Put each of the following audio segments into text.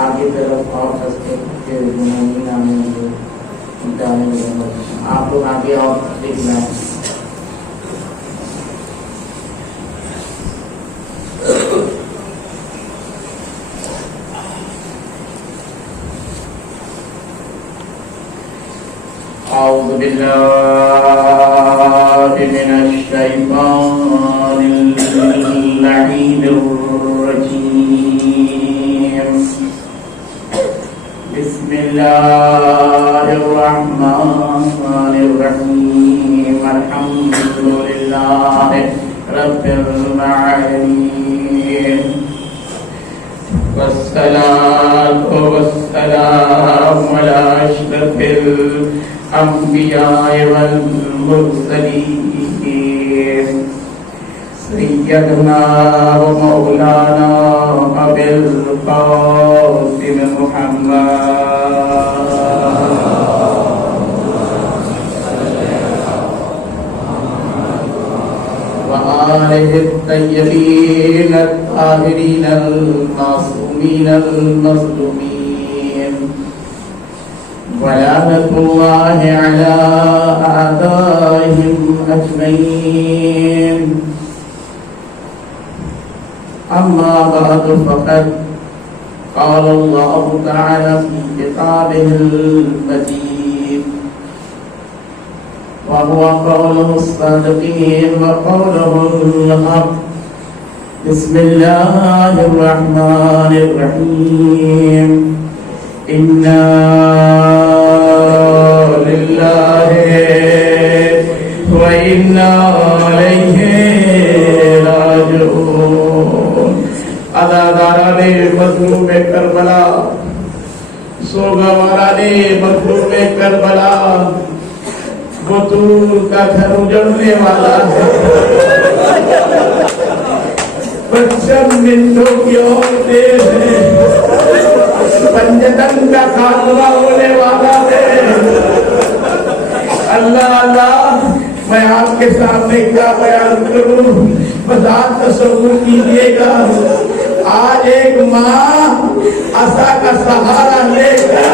آگے طرف اور ہنستے کہ جنونی نامی آپ لوگ آگے اور دیکھنا ہے. أعوذ بالله من الشيطان اللعين الرجيم. بسم الله الرحمن الرحيم. الحمد لله رب العالمين والصلاة والسلام على أشرف الأنبياء والمرسلين سيدنا ومولانا أبي القاسم محمد وآله الطيبين الطاهرين المعصومين المظلومين ولعنة الله على أعدائهم أجمعين. أما بعد فقد قال الله تعالى في كتابه المجيد وهو قوله الصادقين وقوله الحق. بسم الله الرحمن الرحيم. إنا لله وإنا إليه راجعون. اداداران مظلوم کربلا، سوگواران مظلوم کربلا، بطول کا گھر اجڑنے والا ہے. बस चंद मिनटों की और देर है, पंजतन का खात्मा होने वाला है। अल्लाह अल्लाह, मैं आपके सामने क्या बयान करूं, बस आप तसव्वुर कीजिएगा। आज एक माँ आशा का सहारा लेकर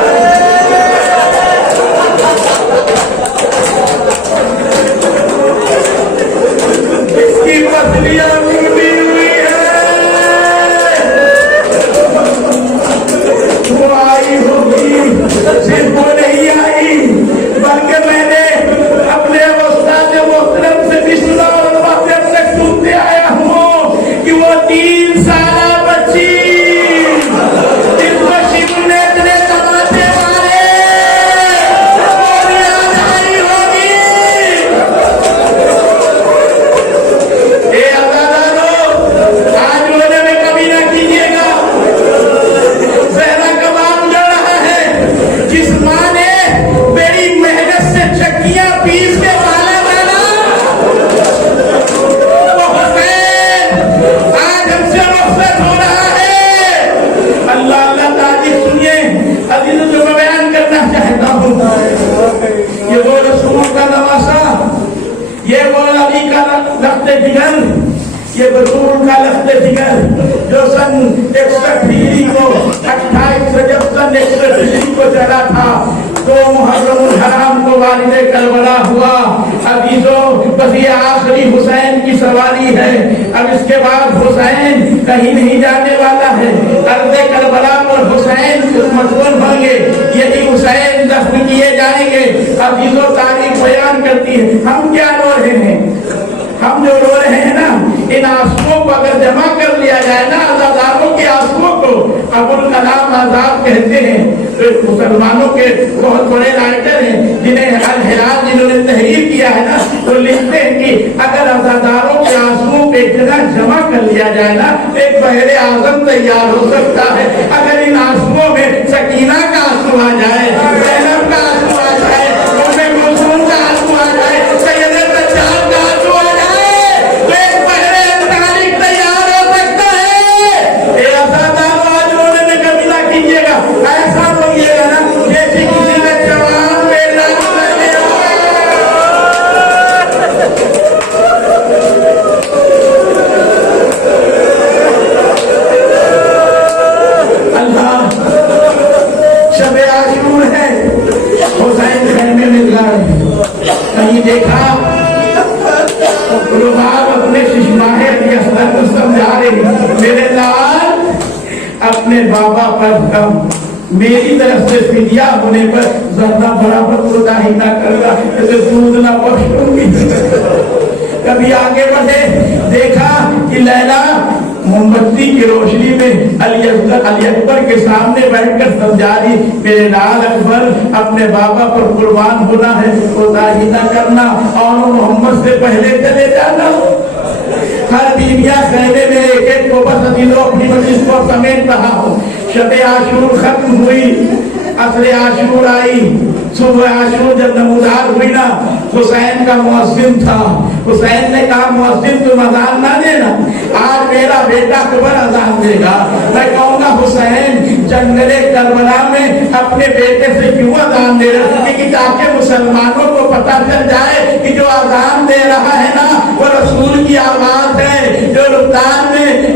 इसकी पसलियां टूटी हुई है, वो आई होगी, सिर्फ वो नहीं आई बल्कि मैंने अपने उस्ताद मोहतरम से भी सुना और वाक़िअत तक सुनते आया हूँ कि वो 3 साल बच्ची जिसको शिव ने इतने तमाचे मारे और याद आई होगी। ए अज़ादारों, आज रोने में कभी ना कीजिएगा, ज़हरा कबाब जल रहा है। जिस माँ ने बड़ी मेहनत से चक्कियां पीस के पाला डाला, वो हुसैन आज हमसे रुखसत हो रहा है। अल्लाह अल्लाह तारीफ सुनिए अजीज़ों, जो मैं बयान करना चाहता हूँ, ये वो रसूल का नवासा, ये वो अली का लफ्ते जिगर, ये बतूल का लफ्ते जिगर जो सन 61 हिजरी को 28 रजब सन 61 हिजरी को चला था। तो मुहर्रम हराम को वालिदे करबला हुआ। अजीजों, बस ये आखिरी हुसैन की सवारी है। अब इसके बाद हुसैन कहीं नहीं जाने वाला है। अर्ज़े करबला पर हुसैन मशहूर होंगे, यही हुसैन दफन किए जाएंगे। अजीजों, तारीख बयान करती है। हम क्या रो रहे हैं? हम जो रो रहे हैं ना, इन आंसुओं को अगर जमा कर लिया जाए ना, आज़ादारों के आंसुओं को अबुल कलाम आजाद कहते हैं। तो मुसलमानों के बहुत बड़े राइटर हैं, जिन्हें अल हिलाल जिन्होंने तहरीर किया है ना, तो लिखते हैं कि अगर आज़ादारों के आंसुओं पे इतना जमा कर लिया जाए ना, एक बहरे आजम तैयार हो सकता है। अगर इन आंसुओं में सकीना का आंसू आ जाए, ज़ैनब का आंसू आ जाए, उम्मे कुलसूम का आंसू आ जाए, सैयद सज्जाद का आंसू आ जाए, तो एक बहरे तारीख तैयार हो सकता है। ये आज़ादारों, आज रोने में कभी ना कीजिएगा, ऐसा बोलिएगा ना जैसे किसी ने जवान पे लात लगे हो। अल्लाह, शब आशूर है, हुसैन खैमे में गए, कहीं देखा रुबाब अपने शिशमाहे अली असगर को समझा रहे, मेरे लाल अपने बाबा पर कम, मेरी तरफ से फिदिया होने पर ज़र्रा बराबर कोताही ना करना, जैसे दूध ना बख्शूंगी। कभी आगे बढ़े, देखा कि लैला मोमबत्ती की रोशनी में अली अकबर के सामने बैठकर समझा रही, मेरे लाल अकबर, अपने बाबा पर कुर्बान होना है, कोताही ना करना और मोहम्मद से पहले चले जाना। हर बीबिया कहने में एक एक को बस अजीजों अपनी मजलिस को समेट रहा हूँ। शब आशूर खत्म हुई, असर आशूर आई, सुबह आशूर जब नमूदार हुई ना, हुसैन का मुअज्जिन था। हुसैन ने कहा, मुअज्जिन तुम अजान ना देना, आज मेरा बेटा अकबर अजान देगा। मैं कहूँगा हुसैन जंगले करबला में अपने बेटे से क्यों अजान दे रहे, कि ताकि मुसलमानों को पता चल जाए कि जो अजान दे रहा है ना, वो रसूल की आवाज है। जो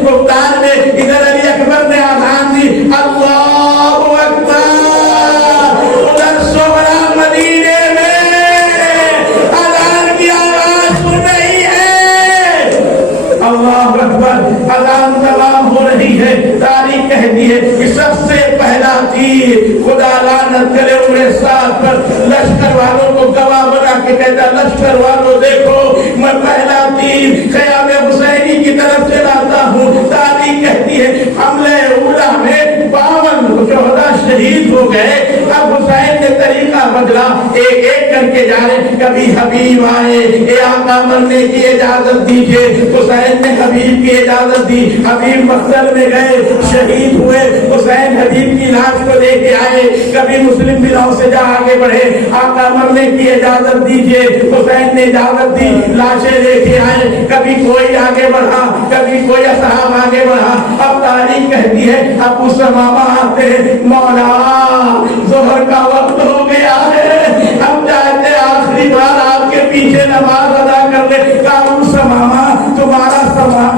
गुफ्तार में इधर अली अकबर ने अजान दी, अल्लाहु अकबर, उधर सोहरा मदीने में अजान की आवाज सुन रही है। अल्लाहु अकबर, अजान तमाम हो रही है। तारीख कहती है कि सबसे पहला तीर, खुदा लानत करे उन्हें साथ पर, लश्कर वालों को गवाह बना के कहता, लश्कर वालों देखो, मैं पहला तीर क़याम हुसैनी की तरफ से लाता हूँ। तारीख कहती है हमले उला में 52 शोहदा शहीद हो गए। अब हुसैन ने तरीका बदला, एक एक करके जा रहे, کبھی حبیب آئے، اے آقا مرنے کی اجازت دیجیے، حسین نے حبیب کی اجازت دی، حبیب مقتل میں گئے، شہید ہوئے، حسین حبیب کی لاش کو لے کے آئے، کبھی مسلم بناؤ سے جا آگے بڑھے، آقا مرنے کی اجازت دیجیے، حسین نے اجازت دی، لاشیں لے کے آئے، کبھی کوئی آگے بڑھا، کبھی کوئی اصحاب آگے بڑھا، اب تاریخ کہتی ہے ابو سمامہ آتے ہیں، مولا ظہر کا وقت ہو گیا ہے، ہم چاہتے آخری بار آپ کے پیچھے نماز ادا کر لیں، ابو سمامہ تمہارا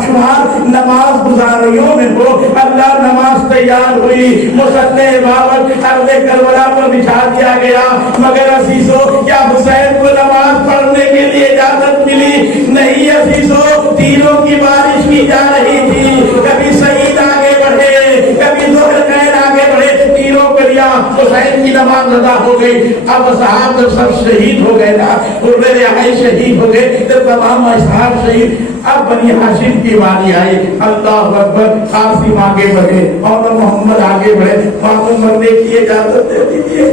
شمار نماز گزاریوں میں ہو، اللہ نماز تیار ہوئی، مصلی بابت ارض کربلا پر بچھا دیا گیا، مگر عزیزو کیا حسین کو نماز پڑھنے کے لیے اجازت ملی؟ نہیں عزیزو، تیروں کی بارش کی جا رہی تھی، کبھی سعید آگے بڑھے، کبھی ذوالقرنین آگے بڑھے، تیروں کو لیا، حسین کی نماز ادا ہو گئی، اب صحابہ جب سب شہید ہو گئے نا، قرۃ عین شہید ہو گئے، جب تمام اصحاب شہید، اب بنی ہاشم کی باری آئی، اللہ اکبر، قاسم آگے بڑھے اور محمد آگے بڑھے، ماموں مرنے کی اجازت دے دیجیے،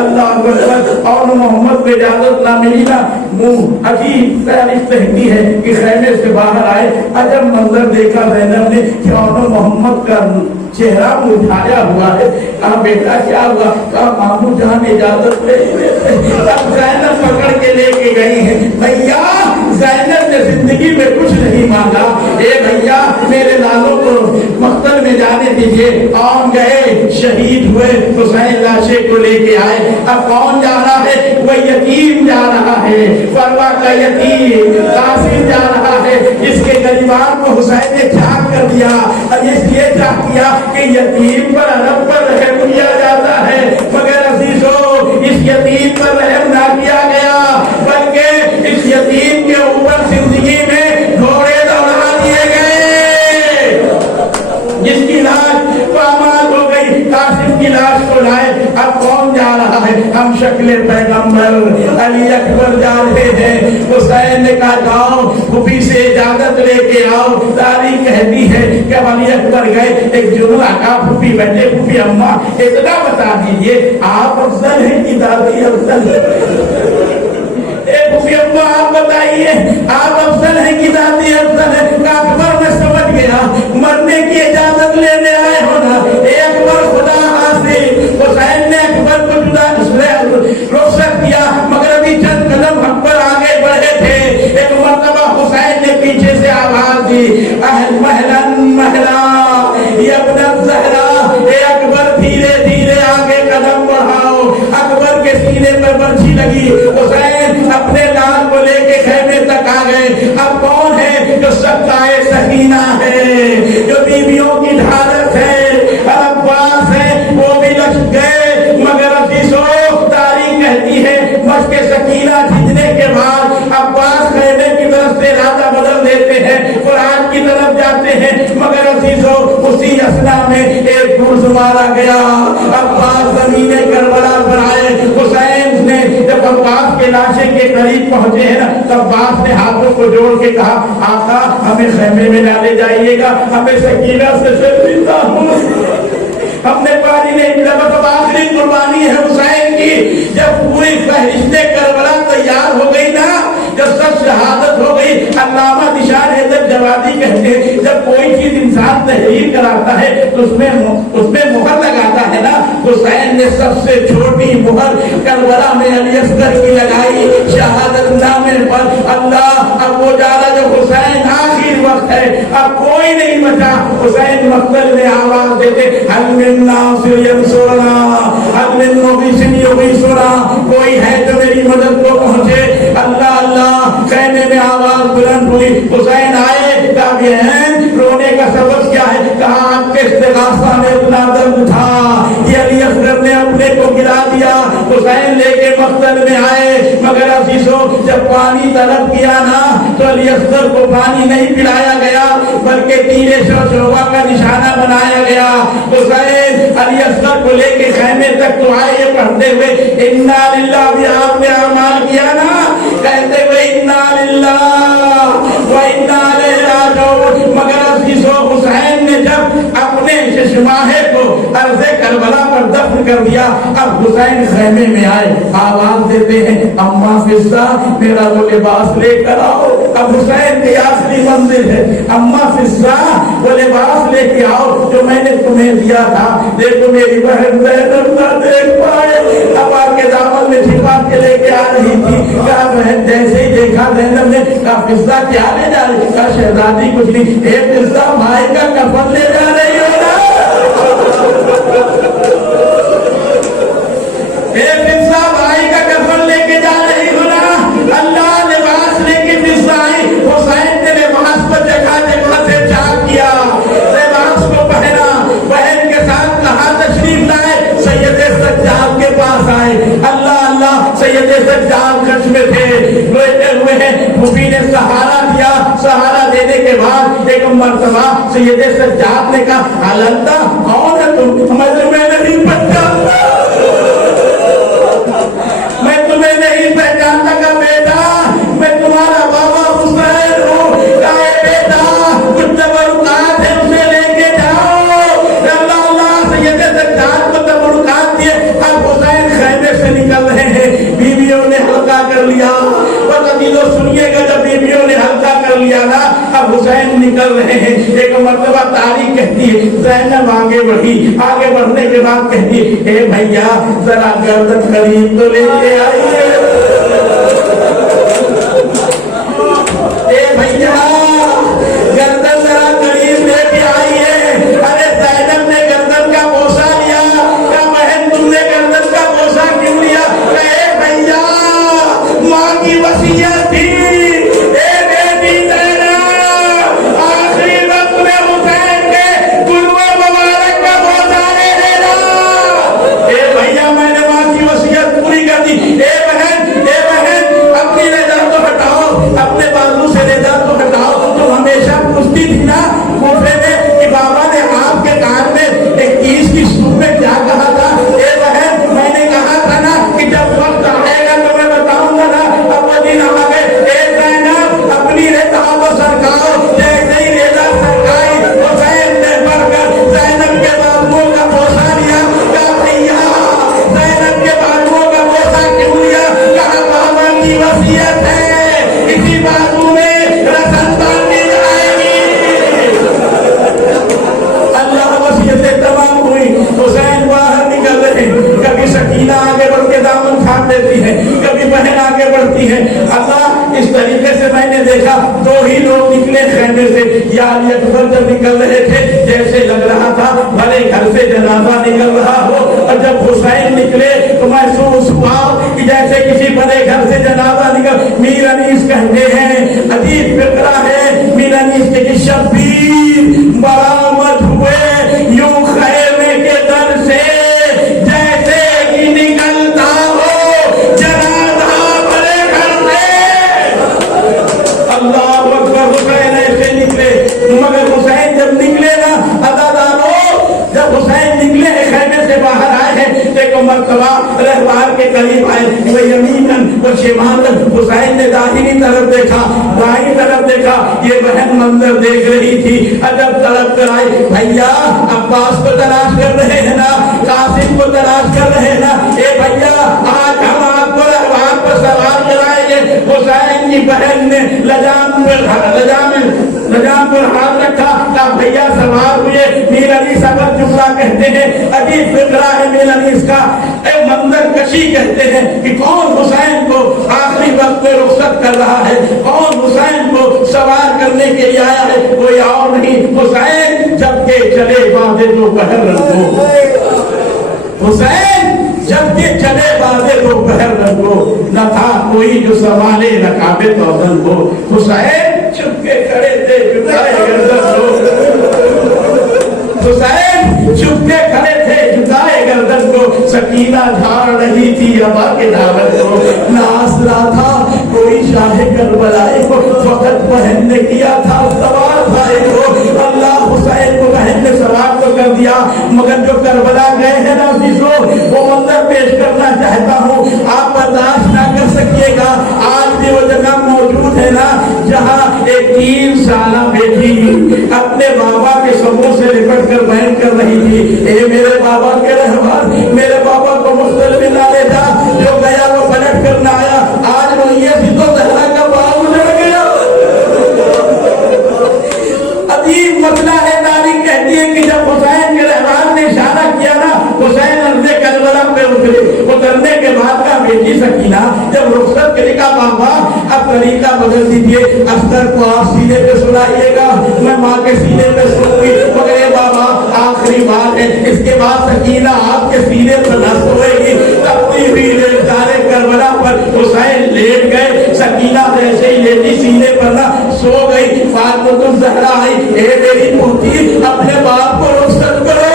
اللہ اکبر، اور محمد کو اجازت نہ ملی نا، منہ عجیب تاریخ کہتی ہے کہ خیمے سے باہر آئے، عجب منظر دیکھا زینب نے کہ اور محمد کا چہرہ اٹھایا ہوا ہے، کہا بیٹا کیا ہوا؟ کہا ماموں جان اجازت لے لیتے، اب زینب پکڑ کے لے کے گئی ہیں، بھیا زینب نے زندگی میں کچھ نہیں مانگا، اے بھیا میرے لالوں کو مقتل میں جانے دیجیے، اور گئے، شہید ہوئے، حسین لاشے کو لے کے آئے، اب کون جا رہا ہے؟ وہ یتیم جا رہا ہے، فروا کا یتیم قاسم جا رہا ہے، جس کے گریبان کو حسین نے ٹھاک کر دیا، اور اس لیے چاہ کیا کہ یتیم پر عرب پر رحم کیا جاتا ہے، مگر عزیزو اس یتیم پر رحم نہ کیا گیا، بلکہ اس یتیم کے اوپر زندگی میں گھوڑے دوڑا دیے گئے، جس کی لاش پامال ہو گئی، قاسم کی لاش کو لائے، اب کون جا رہا ہے؟ ہم شکل پیغمبر علی اکبر جا رہے ہیں، حسین نے کہا جاؤ پھوپھی سے اجازت لے کے آؤ، تاریخ کہتی ہے کہ علی اکبر گئے، ایک جملہ کہا پھوپھی بیٹھے، پھوپھی اماں اتنا بتا دیجئے آپ افضل ہیں کہ دادی افضل ہے؟ پھوپھی اماں آپ بتائیے آپ افضل ہیں کہ دادی افضل ہے؟ کہا اکبر میں سمجھ گیا مرنے کی اجازت لینے آئے ہو نا، اے اکبر خدا حافظ، حسین نے اکبر کو جدا رخصت کیا، مگر ابھی چند قدم حق پر آگے بڑھے تھے، ایک مرتبہ حسین نے پیچھے سے آواز دی، مہلن مہلا یا ابن الزہرا، اے اکبر دھیرے دھیرے آگے قدم بڑھاؤ، اکبر کے سینے پر برچھی لگی، حسین اپنے لال کو لے کے خیمے تک آ گئے، اب کون ہے جو سکائے سکینہ ہے، جو بیویوں کی ڈھالت ہے، عباس ہے، وہ بھی لچ گئے، مگر عزیزو تاریخ کہتی ہے مشق سکینہ جیتنے کے بعد عباس خیمے کی طرف سے ارادہ بدل دیتے ہیں، قرآن کی طرف جاتے ہیں، مگر عزیزو اسی اثنا میں ایک گرز مارا گیا، عباس زمین کربلا پر آئے، حسین نے جب عباس کے لاشے کے قریب پہنچے ہیں نا، تب عباس نے ہاتھوں کو جوڑ کے کہا آقا ہمیں خیمے میں ڈالے جائیے گا، ہمیں سکینہ سے شرمندہ ہوں، ہم نے پاری نہیں، جب آخری قربانی ہے حسین کی، جب پوری فہرست کربلا تیار ہو گئی نا، جب سب شہادت ہو گئی، علامہ نشان حیدر جوادی کہتے ہیں جب کوئی چیز انسان تحریر کراتا ہے تو اس میں مہر لگاتا ہے نا، حسین نے سب سے چھوٹی مہر کربلا میں علی اصغر کی لگائی، شہادت نامے پر، اللہ اب وہ جا رہا جو حسین آخر وقت ہے، اب کوئی نہیں بچا، حسین مقتل میں آواز دیتے حل من ناصر ینصرنا، حل من مغیث یغیثنا، کوئی ہے جو میری مدد کو پہنچے، اللہ اللہ، خیمے میں آواز بلند ہوئی، حسین آئے، کہا بہن رونے کا سبب کیا ہے؟ کہا آپ کے استغاثہ میں اتنا درد تھا، یہ علی اصغر نے اپنے کو گرا دیا، حسین لے کے مقتل میں آئے، مگر عزیزو جب پانی طلب کیا نا تو علی اصغر کو پانی نہیں پلایا گیا، بلکہ تیرے شعبہ کا نشانہ بنایا گیا، حسین علی اصغر کو لے کے خیمے تک تو آئے، یہ پڑھتے ہوئے انا للہ، بھی آپ نے اعمال کیا نا، کہتے ہوئے انا للہ و انا الیہ راجعون، مگر عزیزو حسین نے جب اپنے ششماہے کو ارض کربلا پر دفن کر دیا، اب अब हुसैन खैमे में आए, आवाज देते हैं अम्मा फिजा मेरा वो लिबास लेकर आओ। अब हुसैन की आखिरी मंजिल है, अम्मा फिजा वो लिबास लेके आओ जो मैंने तुम्हें दिया था। देखो मेरी बहन ज़ैनब ना देख पाए, अब आके दामन में छिपा के लेके आ रही थी। कहा बहन जैसे ही देखा ज़ैनब ने, कहा फिजा क्या ले जा रही? कहा शहजादी कुछ नहीं, ए फिजा भाई का कफन ले जा रही हो ना? ए फिजा भाई का कफन लेके जा रही हो ना? अल्लाह लिबास लेके फिजा आई। हुसैन ने लिबास को जगह जगह से चाक किया, लिबास को पहना, बहन के साथ कहा तशरीफ लाए, सैयदे सज्जाद के पास आए। अल्लाह अल्लाह, सैयदे सज्जाद खश में थे, रोते हुए हैं। फूफी ने सहारा दिया, सहारा देने के बाद एक मर्तबा सैयदे सज्जाद ने कहा अलंदा कौन है तुम? मैं तुम्हें नहीं पहचानता, मैं तुम्हें नहीं पहचानता। का बेटा मैं तुम्हारा बाबा हुसैन हूँ। कहा बेटा कुछ तबरुकात है उसे लेके जाओ। अल्लाह अल्लाह, सैयदे सज्जाद को तबरुकात दिए। अब हुसैन खैमे से निकल रहे हैं, बीवियों ने हल्का कर लिया। दिलों सुनिएगा, जब बीवियों ने हल्का कर लिया ना, अब हुसैन निकल रहे हैं। एक मर्तबा तारीख कहती है ज़ैनब आगे बढ़ी, आगे बढ़ने के बाद कहती है ए भैया जरा गर्दन करीब तो लेके आइए, ए भैया गर्दन जरा करीब लेके आइए। अरे ज़ैनब ने गर्दन का बोसा लिया। क्या बहन तुमने गर्दन का बोसा क्यों लिया? ए भैया माँ की वसीयत थी, ए बेटी ज़ैनब आखिरी वक्त में हुसैन के गुलवे मुबारक का बोसा ले लेना। ए भैया मैंने माँ की वसीयत पूरी कर दी। ए बहन अपनी रेजा तो हटाओ, अपने बाजू से रेजा तो हटाओ। तो हमेशा पूछती थी ना कूफे में कि बाबा ने आपके कान में 21 की सूप में क्या कहा था? ए बहन मैंने कहा था ना कि जब वक्त आएगा तो मैं बताऊंगा ना। अब वो दिन आ गए। ए ज़ैनब अपनी रेजा को सरकाओ। जैसे ही रेजा सरकाई हुसैन ने बढ़कर ज़ैनब के बाजुओं का बोसा लिया। कहा भैया ज़ैनब के बाजुओं का बोसा क्यों लिया? कहा बाबा की वसीयत है, इसी बाजू में रस्म बांधी जाएगी। अल्लाह वसीयतें तमाम हुई, हुसैन बाहर निकल रहे। कभी सकीना आगे बढ़ के दामन थाम देती है, कभी बहन आगे बढ़ती है। अल्लाह इस तरीके से मैंने देखा दो ही लोग निकले खैमे से। यार अकबर जब निकल रहे थे जैसे लग रहा था भले घर से जनाजा निकल रहा हो, और जब हुसैन निकले तो महसूस हुआ कि जैसे किसी बड़े घर से जनाजा निकल। मीर अनीस कहते हैं, अजीब फिक्रा है मीर अनीस के शब्बीर बरामद हुए यूं खैमे के दर से जैसे कि निकलता हो जनाजा बड़े घर से। अल्लाह अकबर, हुसैन ऐसे निकले। मगर हुसैन जब निकले ना अदादारो, जब हुसैन निकले खैमे से बाहर आए हैं, एक मर्तबा रहबार के करीब आए, वो यमीनन वो शिमालन। हुसैन ने दाहिनी तरफ देखा, बाईं तरफ देखा, ये बहन मंजर देख रही थी। अजब तड़प कर आई, भैया अब्बास को तलाश कर रहे हैं ना, कासिम को तलाश कर रहे हैं ना? ए भैया आज हम आपको रहबार पर सवार कराएंगे। हुसैन की बहन ने लजाम पर हाथ रखा। कहा भैया सवार हुए। मीर अली सबक जुमला कहते हैं, अजीब फिक्रा है मीर अली इसका। मंजर कशी कहते हैं कि कौन हुसैन को आखिरी वक्त में रुखसत कर रहा है, कौन हुसैन को सवार करने के लिए आया है, कोई और नहीं हुसैन। जबकि चले बादे दोपहर रंगो, हुसैन जबकि चले बादे दोपहर रंगो, न था कोई जो सवाले रकाबे तौजन हो। हुसैन चुपके खड़े थे जुटाए गर्दन को, हुसैन चुपके खड़े थे जुटाए गर्दन को। सकीना झाड़ रही थी अबा के दामन को। नासरा था कोई शाहे करबलाए को, फकत बहन ने किया था सवार भाई को। अल्लाह हुसैन को बहन ने सवार तो कर दिया, मगर जो करबला गए हैं ना वो मंजर पेश करना चाहता हूँ। आप बर्दाश्त ना कर सकिएगा। आज भी वो जगह मौजूद है ना जहाँ एक 3 साल बेटी अपने बाबा के समूह से लिपट कर बहन कर रही थी। ए मेरे बाबा के रहमान, मेरे बाबा को मुख्तलिफ अल्लाह ले जा, जो गया वो पलट कर ना आया, आज वो ये सिद्धो जहरा का पाँव उजड़ गया। अजीब मसला है। तारीख कहती है कि जब हुसैन के रहमान ने इशारा किया ना, हुसैन अर्ज़े करबला पे उतरे। उतरने के बाद का बेटी सकीना जब रुखसत के लिखा, बाबा अब तरीका बदल दीजिए, अख्तर को आप सीने पे सुलाइएगा, मैं माँ के सीने पे सोऊंगी। मगर बाबा आखिरी बात है, इसके बाद सकीना आपके सीने पर न सोएगी। अपनी भी लेटारे करबला पर हुसैन लेट गए, सकीना जैसे ही लेटी सीने पर ना सो गई। फातिमा ज़हरा आई, ए मेरी पोती अपने बाप को रुखसत करो।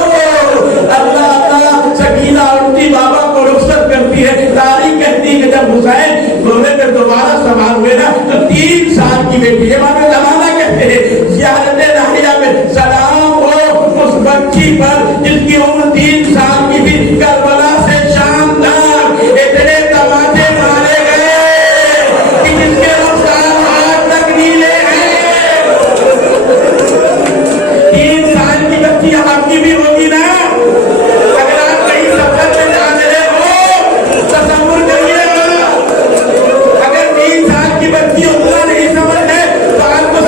अल्लाह अल्लाह, सकीना उठती बाबा को रुखसत करती है। तारीख कहती है कि जब हुसैन रोने में दोबारा सवार हुए ना, तो 3 साल की बेटी, हमारे जमाना कहते हैं ज़ियारत नाहिया में सलाम हो उस बच्ची पर जिसकी उम्र 3 साल की थी। करबला से शाम तक इतने तमाचे मारे गए कि जिसके नुकसान आज तक नीले हैं। 3 साल की बच्ची आपकी भी होगी ना। अगर आप कहीं सफर में जा रहे हो तसव्वुर करिएगा, अगर 3 साल की बच्ची उतना नहीं समझ है तो आपको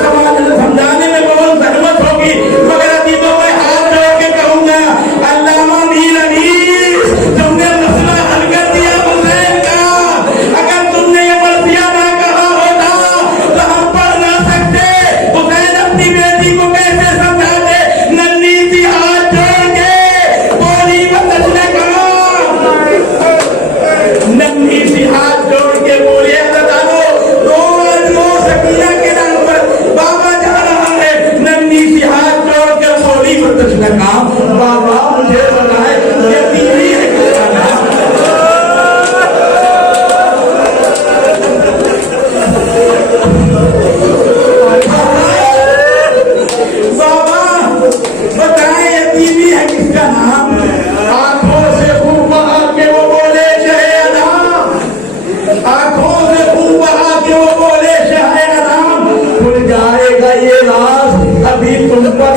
समझाने में बहुत जहमत होगी। मगर अभी तो मैं हाथ जोड़ के कहूंगा, अल्लामा मीर अनीस, तुमने मसला हल कर दिया हुसैन का। अगर तुमने ये मर्सिया ना कहा होता तो हम पढ़ ना सकते। हुसैन अपनी बेटी को कैसे समझाते, नन्ही सी हाथ जोड़ के बोली बतचने का, नन्ही सी हाथ जोड़ के बोले रोज रो सकीना के नाम पर बाबा जा रहा है। नन्ही सी हाथ जोड़ के बोली बतचने का, बाबा मुझे बताए ये बीवी है किसका नाम? बाबा बताए ये बीवी है किसका नाम? आंखों से खूब बहा के वो बोले शहनाम, आंखों से खूब बहा के वो बोले शहनाम, खुल जाएगा ये राज अभी तुम पर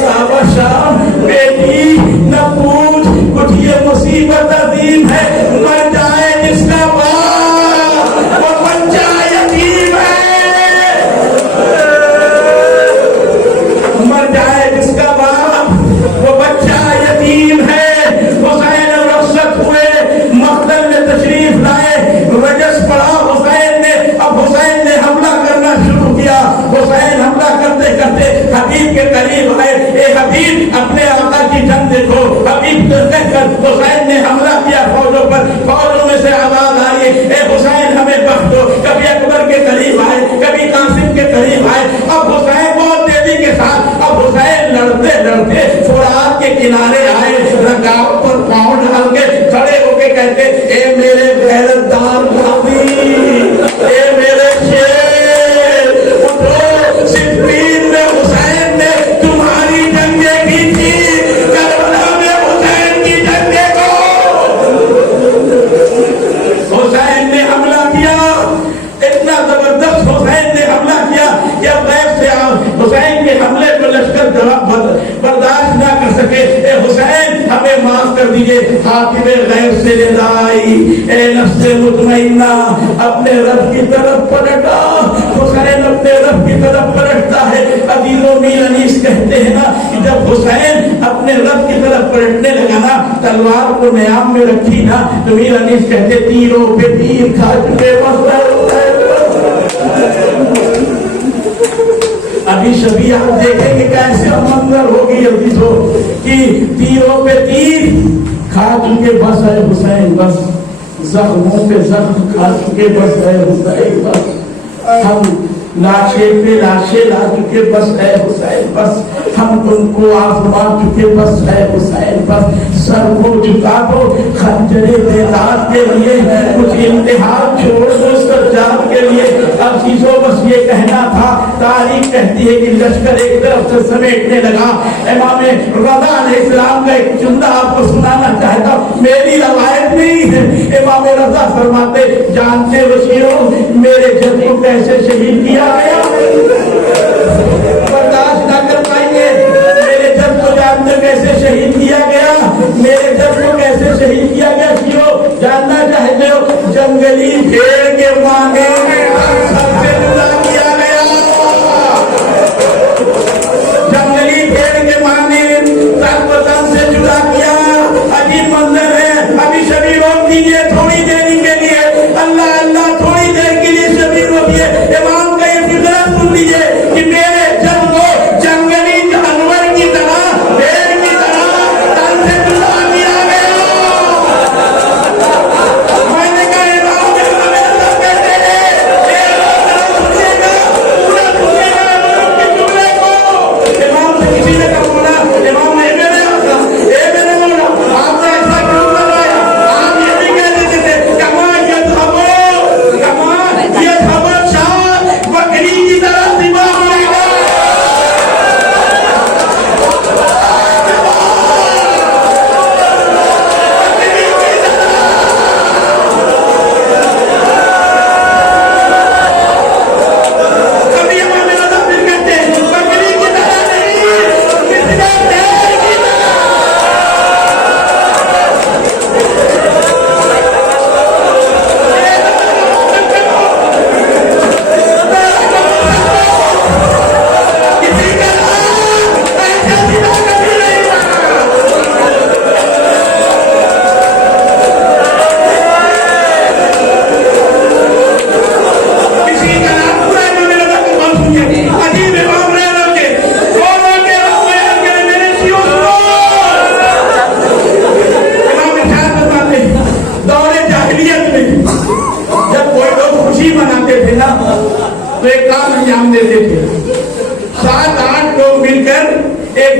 शाम। बेटी न पूछ कुछ, ये मुसीबत अजीम है, मर जाए जिसका बाप वो बच्चा यतीम है। मर जाए जिसका बाप वो बच्चा यतीम है। हुसैन रुखसत हुए, मक़तल में तशरीफ लाए, रजस पड़ा हुसैन ने। अब हुसैन ने हमला करना शुरू किया। हुसैन हमला करते करते हबीब के करीब आए। ए हबीब, अपने आका की जंग देखो। हबीब कहकर हुसैन ने हमला किया फौजों पर। फौजों में से आवाज आई, ए हुसैन हमें बख्श दो। कभी अकबर के करीब आए, कभी कासिम के करीब आए। अब हुसैन बहुत तेजी के साथ, अब हुसैन लड़ते लड़ते फुरात के किनारे आए, रकाब पर पांव डाल के खड़े होके कहते, ए मेरे गैरतदार भाभी, ए मेरे शेर, उठो। सिद्दीन में हुसैन ने तुम्हारी जंग देखी थी, करबला में हुसैन की जंग देखो। हुसैन ने हमला किया, इतना जबरदस्त हुसैन ने हमला किया कि अब गैब से हुसैन के हमले पर लश्कर बर्दाश्त ना कर सके। ए हुसैन हमें माफ कर दीजिए। हाकिम गैब से निदाई, ए नफ्से मुतमइन्ना, अपने रब की तरफ पलटा। हुसैन अपने रब की तरफ पलटता है। अजीजों, मीर अनीस कहते हैं ना कि जब हुसैन अपने रब की तरफ पलटने लगा ना, तलवार को न्याम में रखी ना, तो मीर अनीस कहते तीरों पे तीर खा चुके अभी शबी आप देखेंगे कैसे मंजर होगी अजीजों कि तीरों पे तीर खा चुके बस है हुसैन, बस जख्मों पे जख्म खा चुके बस है हुसैन, बस हम लाशे पे लाशे ला चुके बस है हुसैन, बस हम तुमको आजमा चुके बस है हुसैन, बस सर को झुका दो खंजरे बेदात के लिए, कुछ इम्तिहान छोड़ दो सज्जाद के लिए। अब चीजों बस ये कहना था। तारीख कहती है कि लश्कर एक तरफ से समेटने लगा। इमाम रज़ा अलैहिस्सलाम का एक जुमला आपको सुनाना चाहता हूँ, मेरी रवायत नहीं है। इमाम रज़ा फरमाते, जानते हो शियों मेरे जद को कैसे शहीद किया गया, बर्दाश्त ना कर पाएंगे। मेरे जद को जानते कैसे शहीद किया गया, मेरे जद को कैसे शहीद किया गया शियों जानना चाहे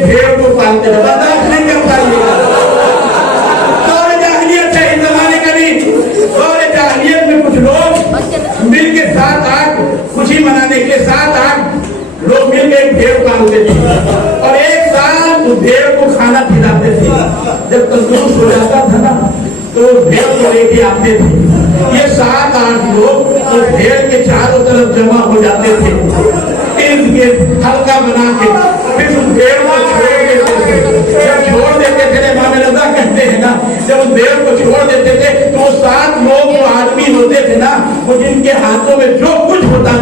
भेड़ को पालते थे, बर्दाश्त नहीं कर पाएंगे। दौर जाहिलियत है, इस जमाने का नहीं। दौर जाहिलियत में कुछ लोग मिल के 7-8 खुशी मनाने के 7-8 लोग मिल के एक भेड़ पालते थे और एक साल उस भेड़ को खाना खिलाते थे। जब तंदुरुस्त हो जाता था ना तो भेड़ को लेके आते थे। ये 7-8 लोग उस भेड़ के चारों तरफ जमा हो जाते थे, इर्द गिर्द हल्का बना के, फिर उस भेड़ को छोड़ देते थे। जब छोड़ देते थे, इमाम रज़ा कहते हैं ना, जब उस भेड़ को छोड़ देते थे तो वो 7 लोग जो आदमी होते थे ना, वो जिनके हाथों में जो कुछ होता